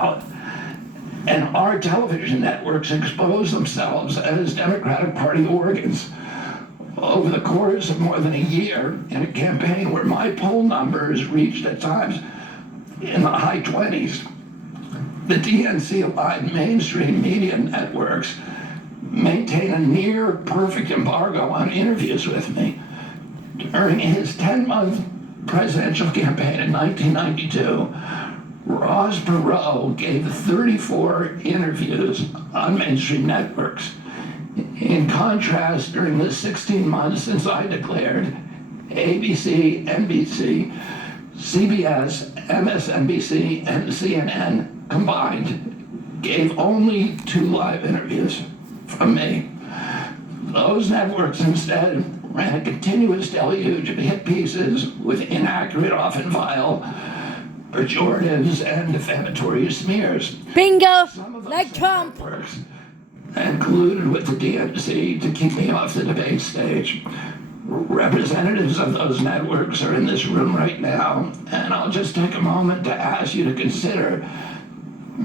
out. And our television networks expose themselves as Democratic Party organs. Over the course of more than a year, in a campaign where my poll numbers reached at times in the high 20s, the DNC-aligned mainstream media networks maintain a near perfect embargo on interviews with me. During his 10-month presidential campaign in 1992, Ross Perot gave 34 interviews on mainstream networks. In contrast, during the 16 months since I declared, ABC, NBC, CBS, MSNBC, and CNN combined gave only 2 live interviews from me. Those networks instead ran a continuous deluge of hit pieces with inaccurate, often vile, pejoratives and defamatory smears. Bingo! Like Trump! And colluded with the DNC to keep me off the debate stage. Representatives of those networks are in this room right now, and I'll just take a moment to ask you to consider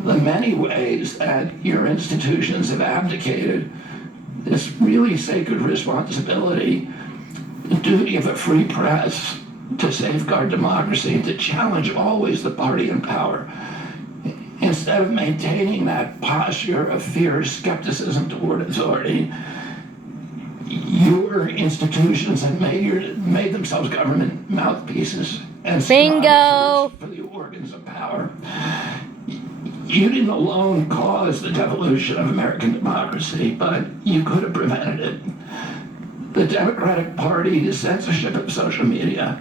the many ways that your institutions have abdicated this really sacred responsibility, the duty of a free press to safeguard democracy, to challenge always the party in power. Instead of maintaining that posture of fierce skepticism toward authority, your institutions have made themselves government mouthpieces and Bingo for the organs of power. You didn't alone cause the devolution of American democracy, but you could have prevented it. The Democratic Party's censorship of social media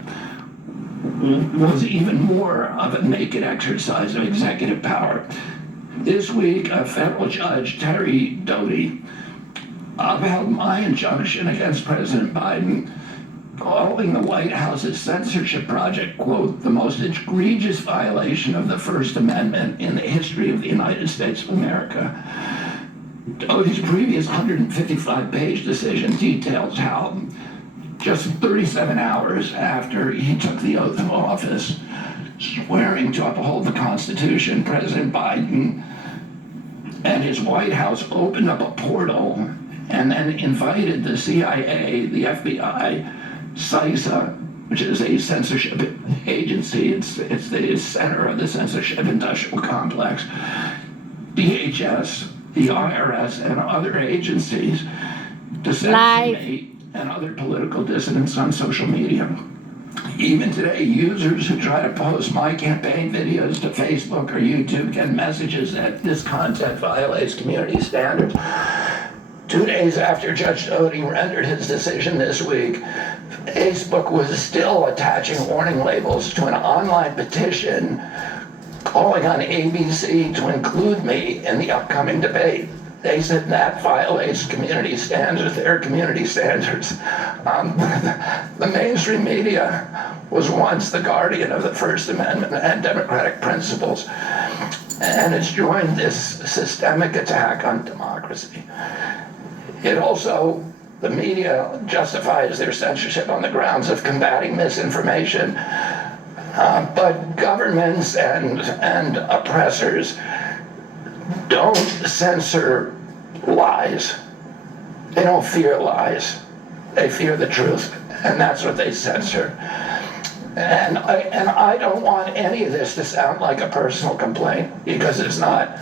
was even more of a naked exercise of executive power. This week, a federal judge, Terry Doty, upheld my injunction against President Biden, calling the White House's censorship project, quote, the most egregious violation of the First Amendment in the history of the United States of America. Doty's previous 155-page decision details how just 37 hours after he took the oath of office, swearing to uphold the Constitution, President Biden and his White House opened up a portal and then invited the CIA, the FBI, CISA, which is a censorship agency, it's the center of the censorship industrial complex, DHS, the IRS, and other agencies to censor me and other political dissidents on social media. Even today, users who try to post my campaign videos to Facebook or YouTube get messages that this content violates community standards. 2 days after Judge Doty rendered his decision this week, Facebook was still attaching warning labels to an online petition calling on ABC to include me in the upcoming debate. They said that violates community standards, their community standards. The mainstream media was once the guardian of the First Amendment and democratic principles, and it's joined this systemic attack on democracy. It also, the media justifies their censorship on the grounds of combating misinformation, but governments and oppressors don't censor lies. They don't fear lies. They fear the truth, and that's what they censor. And I don't want any of this to sound like a personal complaint, because it's not.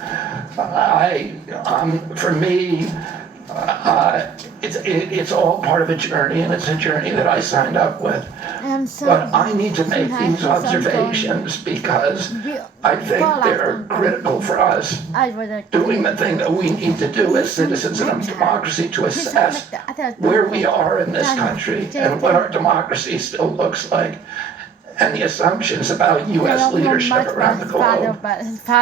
For me, it's all part of a journey, and it's a journey that I signed up with. But I need to make these observations because I think they're critical for us doing the thing that we need to do as citizens in a democracy to assess where we are in this country and what our democracy still looks like, and the assumptions about U.S. leadership around the globe.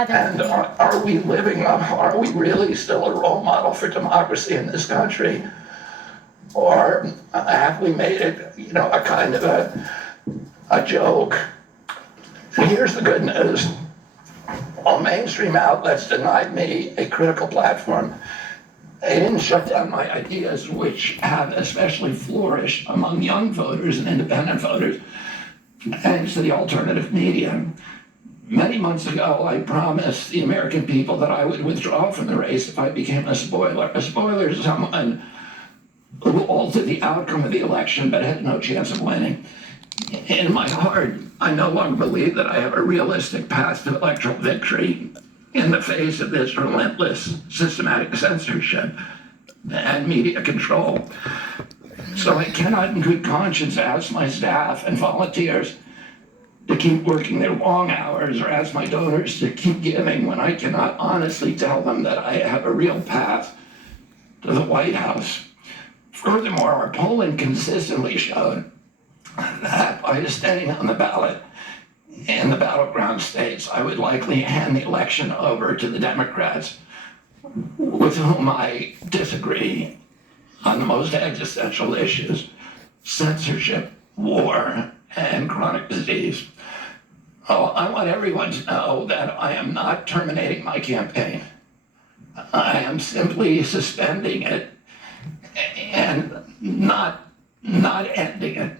And are we living up, are we really still a role model for democracy in this country? Or have we made it, a kind of a joke? And here's the good news. While mainstream outlets denied me a critical platform, they didn't shut down my ideas, which have especially flourished among young voters and independent voters, thanks to the alternative media. Many months ago, I promised the American people that I would withdraw from the race if I became a spoiler. A spoiler is someone who altered the outcome of the election but had no chance of winning. In my heart, I no longer believe that I have a realistic path to electoral victory in the face of this relentless, systematic censorship and media control. So I cannot in good conscience ask my staff and volunteers to keep working their long hours or ask my donors to keep giving when I cannot honestly tell them that I have a real path to the White House. Furthermore, our polling consistently showed that by staying on the ballot in the battleground states, I would likely hand the election over to the Democrats, with whom I disagree on the most existential issues: censorship, war, and chronic disease. Oh, I want everyone to know that I am not terminating my campaign. I am simply suspending it and not ending it.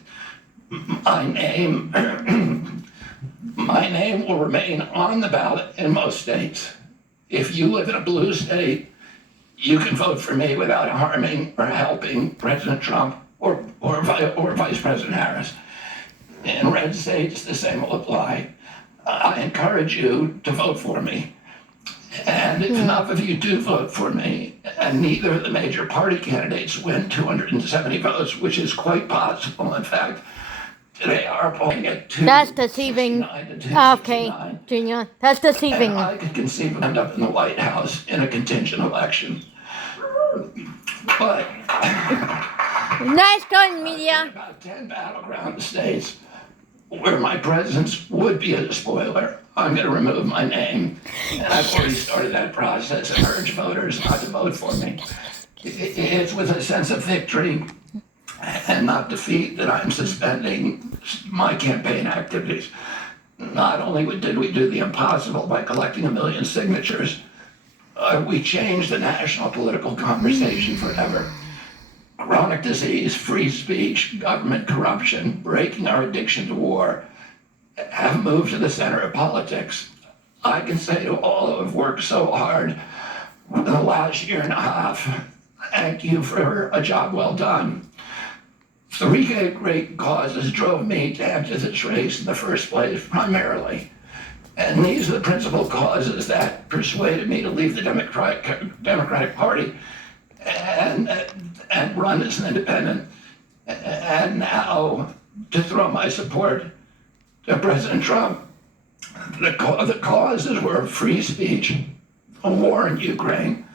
My name will remain on the ballot in most states. If you live in a blue state, you can vote for me without harming or helping President Trump or Vice President Harris. In red states, the same will apply. I encourage you to vote for me. And if enough of you do vote for me, and neither of the major party candidates win 270 votes, which is quite possible, in fact, they are polling at 269 That's deceiving. to Okay, 269. Junior. That's deceiving. And I could conceive of end up in the White House in a contingent election. But Nice going, media. about 10 battleground states where my presence would be a spoiler, I'm going to remove my name. And I've already started that process and urge voters not to vote for me. It's with a sense of victory and not defeat that I'm suspending my campaign activities. Not only did we do the impossible by collecting 1 million signatures, we changed the national political conversation forever. Chronic disease, free speech, government corruption, breaking our addiction to war have moved to the center of politics. I can say to all who have worked so hard in the last year and a half, thank you for a job well done. 3 great causes drove me to enter this race in the first place, primarily. And these are the principal causes that persuaded me to leave the Democratic Party and run as an independent, and now to throw my support to President Trump. The causes were free speech, a war in Ukraine,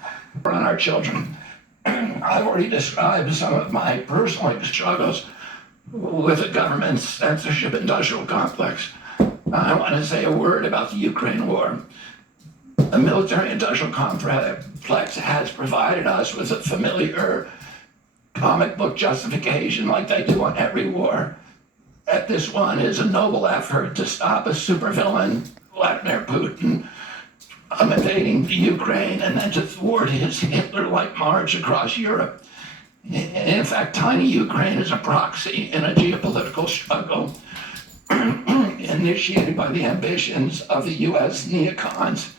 on our children. I've already described some of my personal struggles with the government's censorship industrial complex. I want to say a word about the Ukraine war. The military-industrial complex has provided us with a familiar comic book justification, like they do on every war, that this one is a noble effort to stop a supervillain, Vladimir Putin, invading the Ukraine and then to thwart his Hitler-like march across Europe. In fact, tiny Ukraine is a proxy in a geopolitical struggle initiated by the ambitions of the U.S. neocons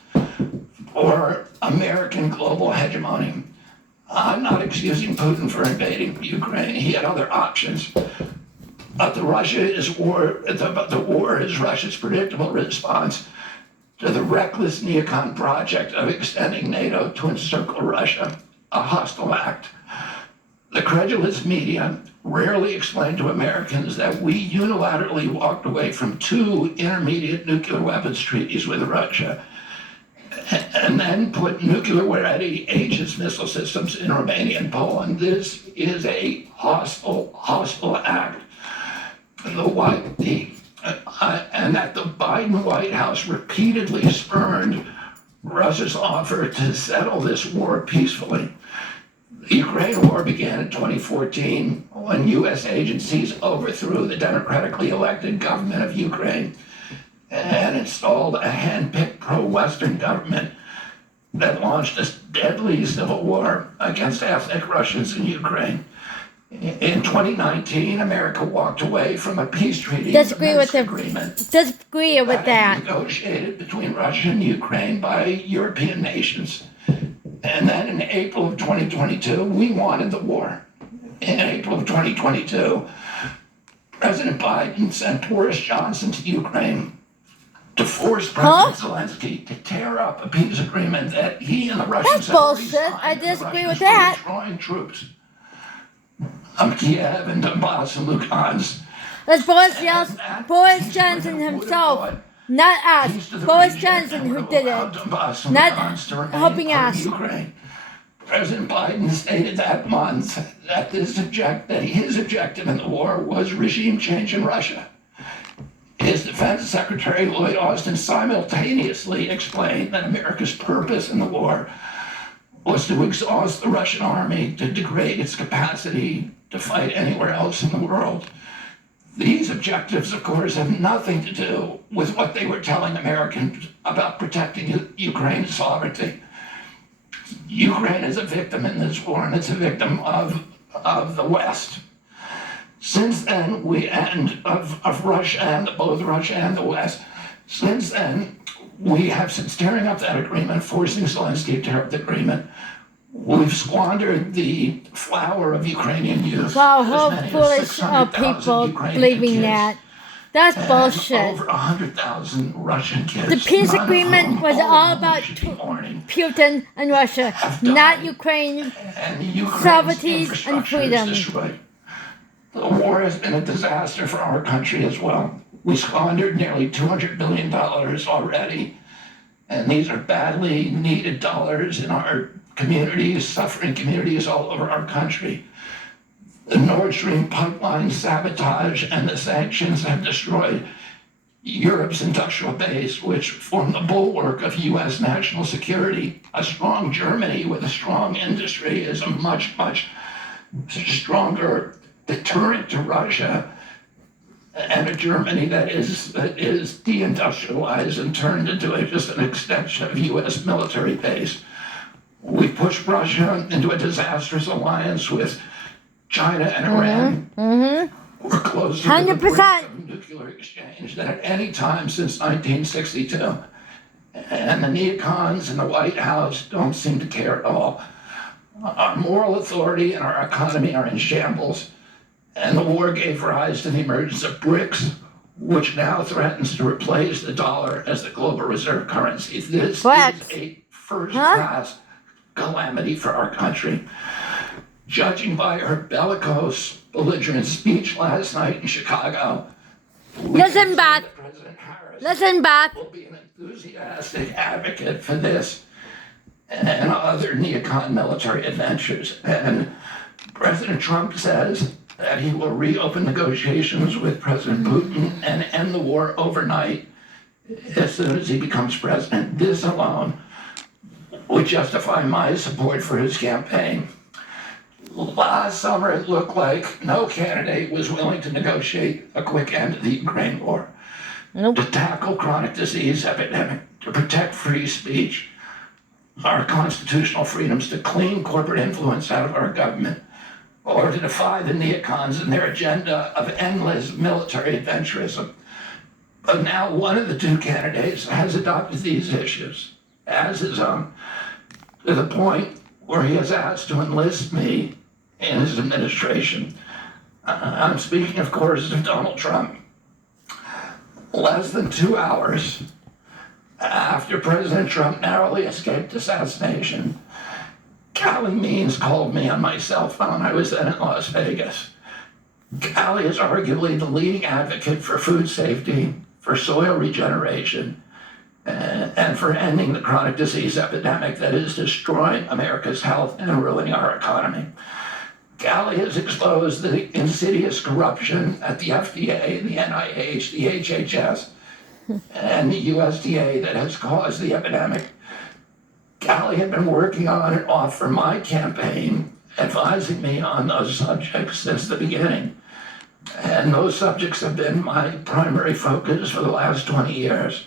or American global hegemony. I'm not excusing Putin for invading Ukraine. He had other options. But the war is Russia's predictable response to the reckless neocon project of extending NATO to encircle Russia, a hostile act. The credulous media rarely explain to Americans that we unilaterally walked away from 2 intermediate nuclear weapons treaties with Russia and then put nuclear-ready Aegis missile systems in Romania and Poland. This is a hostile act. And that the Biden White House repeatedly spurned Russia's offer to settle this war peacefully. The Ukraine war began in 2014 when U.S. agencies overthrew the democratically elected government of Ukraine and installed a hand-picked pro-Western government that launched a deadly civil war against ethnic Russians in Ukraine. In 2019, America walked away from a peace treaty, Disagree the with Minsk the- Agreement, Disagree with that. negotiated between Russia and Ukraine by European nations. And then in April of 2022, we wanted the war. In April of 2022, President Biden sent Boris Johnson to Ukraine to force President Zelensky to tear up a peace agreement that he and the Russians That's had already bullshit. signed. I The disagree Russians with were that. withdrawing troops from Kiev and Donbass and Luhansk. That's Boris Johnson himself, not us. Boris Johnson who did it, not helping us. Ukraine. President Biden stated that month that his objective in the war was regime change in Russia. His Defense Secretary Lloyd Austin simultaneously explained that America's purpose in the war was to exhaust the Russian army, to degrade its capacity to fight anywhere else in the world. These objectives, of course, have nothing to do with what they were telling Americans about protecting Ukraine's sovereignty. Ukraine is a victim in this war, and it's a victim of the West. Since then, of Russia and both Russia and the West. Since then, we have, since tearing up that agreement, forcing Zelensky to tear up the agreement, we've squandered the flower of Ukrainian youth. Wow, As how many as foolish 600,000 are people Ukrainian believing kids, that? That's and bullshit. Over 100,000 Russian kids. The peace none of agreement whom, was all all of whom about should be mourning. Putin and Russia, Have not died. Ukraine. And Ukraine's Sovereignty and infrastructure freedom. is destroyed. The war has been a disaster for our country as well. We squandered nearly $200 billion already, and these are badly needed dollars in our communities, suffering communities all over our country. The Nord Stream pipeline sabotage and the sanctions have destroyed Europe's industrial base, which formed the bulwark of U.S. national security. A strong Germany with a strong industry is a much, much stronger deterrent to Russia, and a Germany that is deindustrialized and turned into just an extension of U.S. military base. We pushed Russia into a disastrous alliance with China and Iran. We're closer to the brink 100%. of nuclear exchange than at any time since 1962. And the neocons in the White House don't seem to care at all. Our moral authority and our economy are in shambles. And the war gave rise to the emergence of BRICS, which now threatens to replace the dollar as the global reserve currency. This BRICS? is a first-class calamity for our country. Judging by her bellicose, belligerent speech last night in Chicago, we Listen, can say Beth. that President Harris Listen, Beth. will be an enthusiastic advocate for this and other neocon military adventures. And President Trump says that he will reopen negotiations with President Putin and end the war overnight as soon as he becomes president. This alone would justify my support for his campaign. Last summer, it looked like no candidate was willing to negotiate a quick end to the Ukraine war, to tackle chronic disease epidemic, to protect free speech, our constitutional freedoms, to clean corporate influence out of our government, or to defy the neocons and their agenda of endless military adventurism. But now one of the two candidates has adopted these issues as his own, to the point where he has asked to enlist me in his administration. I'm speaking, of course, of Donald Trump. Less than 2 hours after President Trump narrowly escaped assassination, Callie Means called me on my cell phone. I was then in Las Vegas. Callie is arguably the leading advocate for food safety, for soil regeneration, and for ending the chronic disease epidemic that is destroying America's health and ruining our economy. Callie has exposed the insidious corruption at the FDA, the NIH, the HHS, and the USDA that has caused the epidemic. Callie had been working on and off for my campaign, advising me on those subjects since the beginning. And those subjects have been my primary focus for the last 20 years.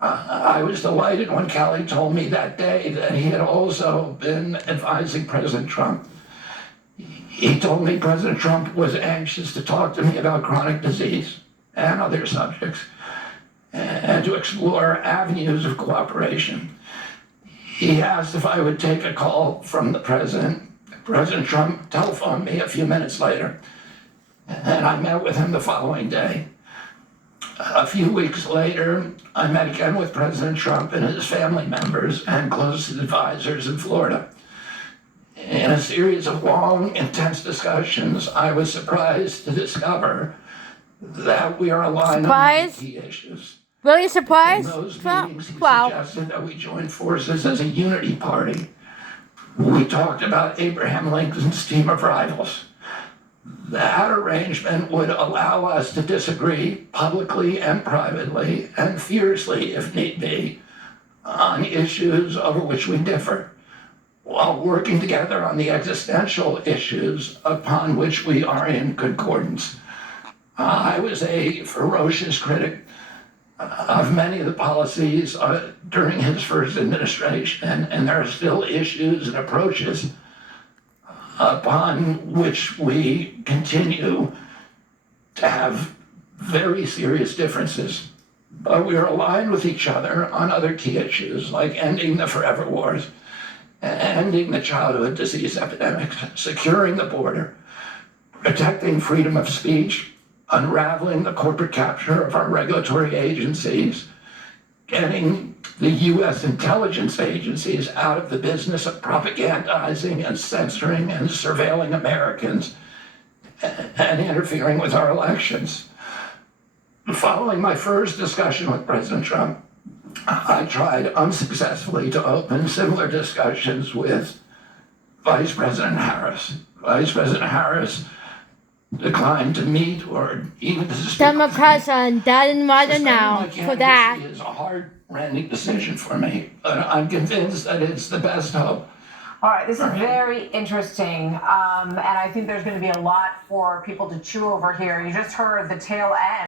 I was delighted when Callie told me that day that he had also been advising President Trump. He told me President Trump was anxious to talk to me about chronic disease and other subjects and to explore avenues of cooperation. He asked if I would take a call from the president. President Trump telephoned me a few minutes later, and I met with him the following day. A few weeks later, I met again with President Trump and his family members and closest advisors in Florida. In a series of long, intense discussions, I was surprised to discover that we are aligned on many Surprised? key issues. Really In surprised? those Well, meetings, he well, suggested that we join forces as a unity party. We talked about Abraham Lincoln's team of rivals. That arrangement would allow us to disagree publicly and privately and fiercely, if need be, on issues over which we differ, while working together on the existential issues upon which we are in concordance. I was a ferocious critic of many of the policies during his first administration, and there are still issues and approaches upon which we continue to have very serious differences. But we are aligned with each other on other key issues like ending the forever wars, ending the childhood disease epidemics, securing the border, protecting freedom of speech, unraveling the corporate capture of our regulatory agencies, getting the U.S. intelligence agencies out of the business of propagandizing and censoring and surveilling Americans and interfering with our elections. Following my first discussion with President Trump, I tried unsuccessfully to open similar discussions with Vice President Harris. Vice President Harris declined to meet or even to speak. Democrats are indicting Martin now Suspending my for that. candidacy is a heart-rending decision for me, but I'm convinced that it's the best hope. All right, this is very interesting, and I think there's going to be a lot for people to chew over here. You just heard the tail end.